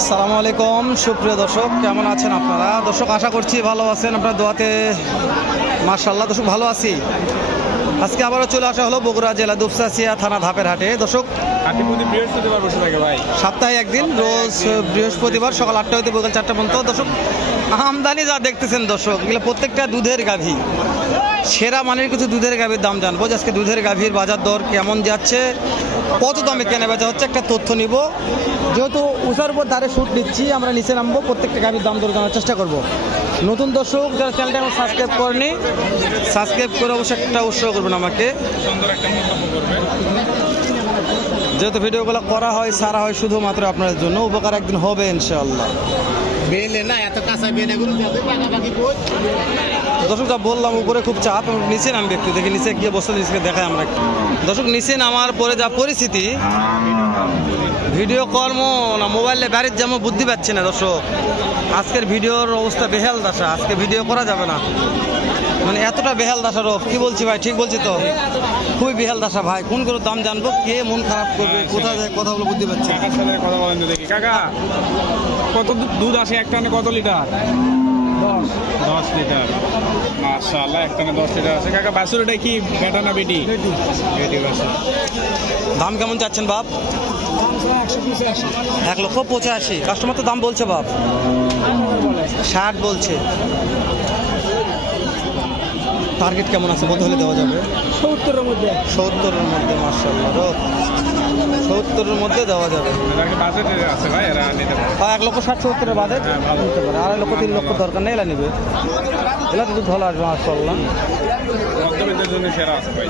আসসালামু আলাইকুম সুপ্রিয় দর্শক, কেমন আছেন আপনারা? দর্শক আশা করছি ভালো আছেন, আপনার দোয়াতে মাশাআল্লাহ দর্শক ভালো আছি। আজকে আবারও চলে আসা হলো বগুড়া জেলা দুপচাচিয়া থানা ধাপের হাটে। দর্শক বৃহস্পতিবার বসে থাকে ভাই, সপ্তাহে একদিন, রোজ বৃহস্পতিবার সকাল 8টা হইতে বিকাল 4টা পর্যন্ত। দর্শক আমদানি যা দেখতেছেন দর্শক, এগুলো প্রত্যেকটা দুধের গাভী, সেরা মানের কিছু দুধের গাভীর দাম জানবো। আজকে দুধের গাভীর বাজার দর কেমন যাচ্ছে, কত দামে কেনা বেচা হচ্ছে, একটা তথ্য নিব। যেহেতু উষার উপর ধারে শুট নিচ্ছি, আমরা নিচে নামবো, প্রত্যেকটা গাভীর দাম দর জানার চেষ্টা করব। নতুন দর্শক যারা চ্যানেলটা এখন সাবস্ক্রাইব করেনি, সাবস্ক্রাইব করে অবশ্যই একটা উৎসাহ করবেন আমাকে। সুন্দর একটা মন্তব্য করবেন। যেহেতু ভিডিওগুলো করা হয়, সারা হয় শুধুমাত্র আপনাদের জন্য, উপকার একদিন হবে ইনশাআল্লাহ। বেলে না এত কাঁচা বেলেগুলো দর্শক যা বললাম, উপরে খুব চাপ, নিচে নামবে একটু, দেখি নিচে গিয়ে বসে নিচে দেখায় আমরা একটু। দর্শক নিচে নামার পরে যা পরিস্থিতি, ভিডিও কর্ম না মোবাইলে বাড়ির যেমন বুদ্ধি পাচ্ছে না দর্শক। আজকের ভিডিওর অবস্থা বেহাল দশা, আজকে ভিডিও করা যাবে না, মানে এতটা বেহাল দশা। রোগ কি বলছি ভাই, ঠিক বলছি তো? খুবই বেহাল দশা ভাই। কোন করে দাম জানবো, কে মন খারাপ করবে, কোথায় যায় কথাগুলো বুদ্ধি পাচ্ছে। কাকার সাথে কথা বলেন তো দেখি। কাকা, কত দুধ আসে এক টানে? কত লিটার? 10 লিটার। মাশাআল্লাহ, এক টানে 10 লিটার আছে। কাকা বাছুরটা কি বেটা না বেটি? বেটি বাছুর। দাম কেমন চাচ্ছেন বাপ? 1,85,000। কাস্টমার তো দাম বলছে বাপ 60 বলছে। টার্গেট কেমন আছে, কত হলে দেওয়া যাবে? 70-এর মধ্যে। 70-এর মধ্যে মাশাআল্লাহ, 70-এর মধ্যে দেওয়া যাবে। বাজেটে আছে ভাই, এরা নিতে পারে। 1,60,000-70-এর বাদে নিতে পারে। 2.5 লক্ষ 3 লক্ষ দরকার নেই, এলা নিবে। এলা তো ভালো আসবে মাশাআল্লাহ। ভক্তদের জন্য সেরা আছে ভাই।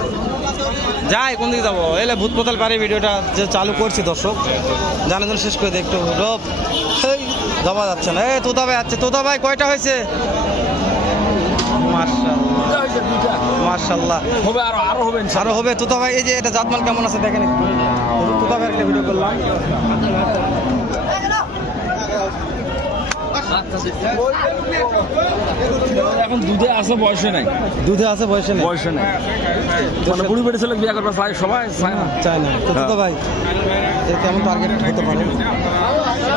যাই কোন দিকে যাবো? এলে ভূত পোতাল পারে ভিডিওটা যে চালু করছি দর্শক, জানার জন্য শেষ করে দেখতে রব যাওয়া যাচ্ছে না। তোতা ভাই আছে, তোতা ভাই কয়টা হয়েছে? মাশাআল্লাহ হবে, আরো হবে, আরো হবে। তোতা ভাই এই যে এটা জাতমাল কেমন আছে দেখেন একটু। তোতা ভাই একটা ভিডিও করলাম। এখন দুধে আছে, বয়সে নাই। দুধে আছে, বয়সে নেই। বয়সে নাই, মানে বুড়ি বেড়ে ছেলে বিয়ে করবে প্রায় সবাই চায় না। চায় না। তো তোতা ভাই এর কেমন টার্গেট হতে পারে?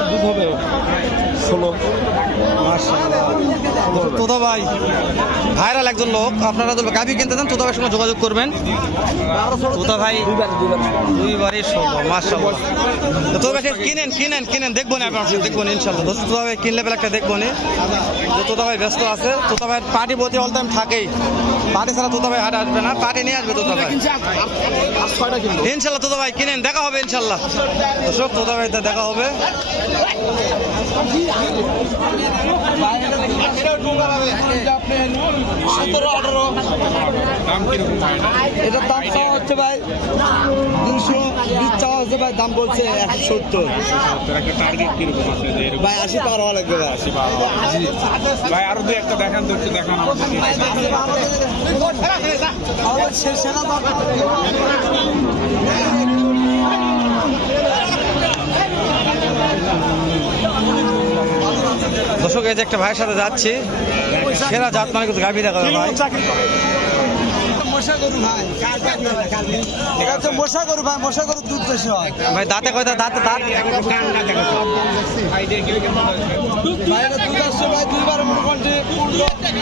দুধ হবে 16। মাশাআল্লাহ। তোতা ভাই ভাইরাল একজন লোক, আপনারা যদি গাভী কিনতে চান তোতা ভাইয়ের সঙ্গে যোগাযোগ করবেন। তোতা ভাই দুইবারই 16। মাশাআল্লাহ। তোতা ভাই কিনেন দেখবো না, আপনার দেখবো না ইনশাআল্লাহ। তোতা ভাই কিনলে বেলা একটা দেখবো না। তোতা ভাই ব্যস্ত আছে, তোতা ভাইয়ের পার্টি প্রতি অল টাইম থাকেই। পার্টি ছাড়া তোতা ভাই হাট আসবে না, পার্টি নিয়ে আসবে তোতা ভাই ইনশাআল্লাহ। তোতা ভাই কিনেন, দেখা হবে ইনশাআল্লাহ। দর্শক তোতা ভাই দেখা হবে। এটার দাম চাওয়া হচ্ছে ভাই 220 চাওয়া হচ্ছে ভাই, দাম বলছে 170। ভাই 80 পার হওয়া লাগবে ভাই। ভাই আরো দুই একটা দেখান তো, একটু দেখান আমাদেরকে। দর্শক এই যে একটা ভাইয়ের সাথে যাচ্ছি, সেরা জাত মানে কিছু গাভী দেখা ভাই। মশা গরু ভাই, মশা গরু দুধ বেশি হয় ভাই। দাঁতে কয়টা? দাঁত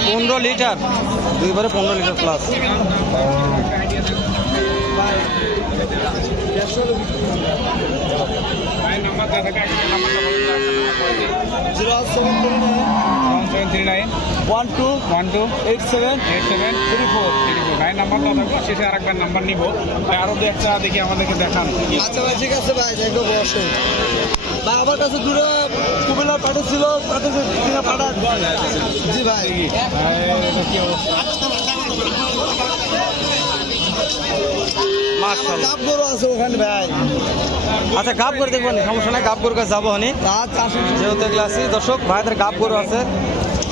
15 লিটার, দুইবারে 15 লিটার প্লাস। ভাই নাম্বারটা থাকবো, শেষে আরেকবার নাম্বার নিবো। আরো দু একটা দেখি আমাদেরকে দেখান। আচ্ছা ভাই ঠিক আছে ভাই, দেখো বসে ভাই। আমার কাছে দূরে কুমিল্লার পাঠা ছিল, পাঠা। জি ভাই, কি অবস্থা? মাশাআল্লাহ। গাব গরু আছে ওখানে ভাই। আচ্ছা গাব করে দেখবেন, সমস্যা নাই, গাব গরু কাছে যাবো হানি যেহেতু এগুলো আছি। দর্শক ভাইদের গাব গরু আছে।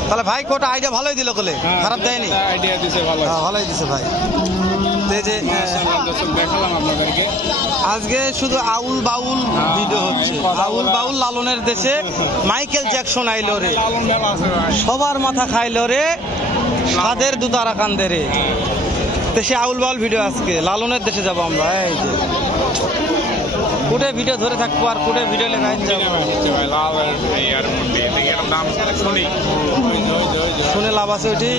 তাহলে ভাই কোটা আইডিয়া ভালোই দিল, কলে খারাপ দেয়নি। আইডিয়া দিছে, ভালো। ভালোই দিছে ভাই। এই যে দেখালাম আপনাদেরকে। আজকে শুধু আউল বাউল ভিডিও হচ্ছে। আউল বাউল লালনের দেশে মাইকেল জ্যাকসন আইলো রে, সবার মাথা খাইলো রে, সাদের দুতারা কান্দে রে। তো সে আউল বাউল ভিডিও আজকে লালনের দেশে যাবো আমরা। এই যে কোটে ভিডিও ধরে থাকবো আর কোটে ভিডিও লেখাই যাবো। দাম শুনি শুনে লাভ আছে ওইটি।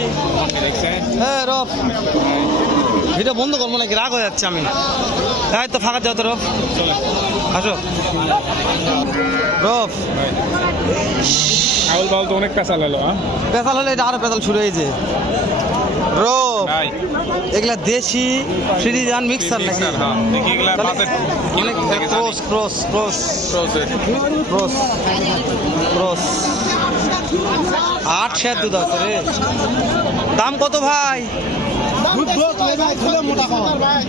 দেখছেন হ্যাঁ রফ, ভিডিও বন্ধ করবো নাকি? রাগ হয়ে যাচ্ছে আমি। তাই তো ফাঁকা যাও তো রফ, চলে আসো রফ। আউল বাউল তো অনেক পেশা লালো। হ্যাঁ পেতাল হলে এটা আরো পেতাল শুরু হয়েছে রফ। ভাই এগুলা দেশি ফ্রিজিয়ান মিক্সার নাকি? হ্যাঁ দেখি এগুলা বাসে অনেক cross cross cross cross cross. 8 share দুধ আছে রে। দাম কত ভাই?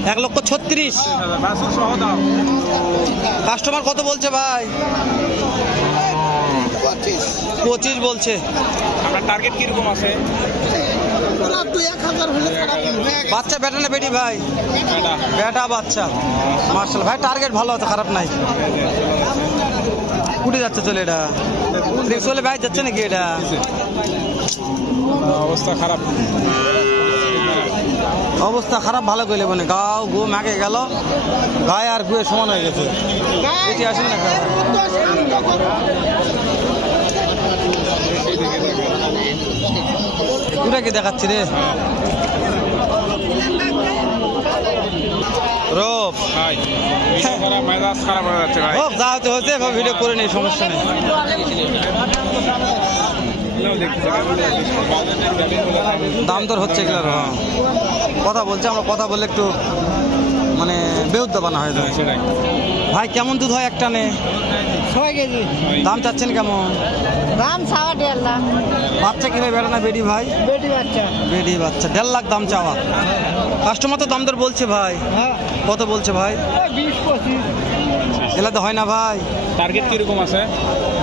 1,36,000। বাসুর সহ দাম কাস্টমার কত বলছে ভাই? 25 বলছে। আপনার টার্গেট কিরকম আছে? বাচ্চা বেটা না বেটি ভাই? এটা বেটা বাচ্চা। মার্শাল ভাই, টার্গেট ভালো আছে, খারাপ নাই। উঠে যাচ্ছে চলে এটা, চলে ভাই যাচ্ছে নাকি এটা? অবস্থা খারাপ। অবস্থা খারাপ ভালো করে মানে গাও গো মাকে গেল, গায়ে আর গুয়ে সমান হয়ে গেছে। এটি আসেন না পুরা কি দেখাচ্ছি রে রফ। ভাই ভিডিও খারাপ, মেজাজ খারাপ হয়ে যাচ্ছে ভাই। রফ যা হতে হচ্ছে এভাবে ভিডিও করে নেই, সমস্যা নেই। দাম দর হচ্ছে এগুলোর। হ্যাঁ কথা বলছে, আমরা কথা বললে একটু মানে বেউদ্দাবানা হয়ে যায়। সেটাই ভাই কেমন দুধ হয় একটা নে? 6 কেজি দাম চাচ্ছেন কেমন? দাম 1.5 লাখ। বাচ্চা কি ভাই বেড়া না বেডি ভাই? বেটি বাচ্চা। বেডি বাচ্চা 1.5 লাখ দাম চাওয়া। কাস্টমার তো দাম দর বলছে ভাই, হ্যাঁ কত বলছে ভাই? 20-25। এগুলা তো হয় না ভাই। টার্গেট কিরকম আছে?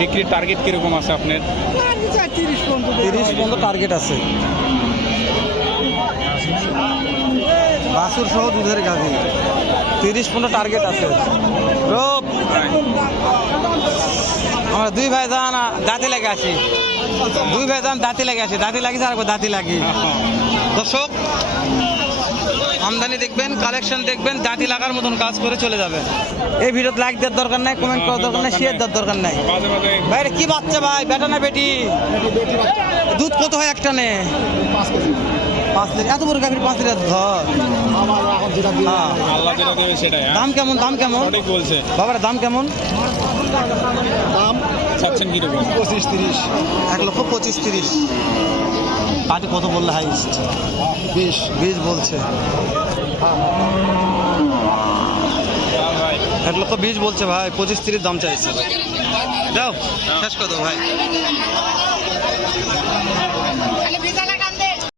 বিক্রির টার্গেট কিরকম আছে আপনার? 30 টার্গেট আছে। বাছুর সহ দুধের গাভী 30-15 টার্গেট আছে। রূপ আমরা দুই ভাই যান দাঁতি লাগে আসি, দুই ভাই যান দাঁতি লাগে আসি, দাঁতি লাগিয়েছে আর একবার দাঁতি লাগি। দর্শক আমদানি দেখবেন, কালেকশন দেখবেন, দাঁতি লাগার মতন কাজ করে চলে যাবে। এই ভিডিওতে লাইক দেওয়ার দরকার নাই, কমেন্ট করার দরকার নাই, শেয়ার দেওয়ার দরকার নাই। মাঝে মাঝে ভাই এটা কি বাচ্চা ভাই, বেটা না বেটি? দুধ কত হয় একটা নে? 5 লিটার। এত বড় গাভীর 5 লিটার ধর। হ্যাঁ। আল্লাহ যেটা দেবে সেটাই। হ্যাঁ? দাম কেমন? দাম কেমন সঠিক বলছে। বাবার? দাম কেমন? চাচ্ছেন কিরকম? 25-30। 1,25,000-30। আজ কত বললে হাইস্ট? 20 বলছে। ভাই 1,20,000 বলছে ভাই, 25-30 দাম চাইছে। যাও শেষ করে দাও ভাই।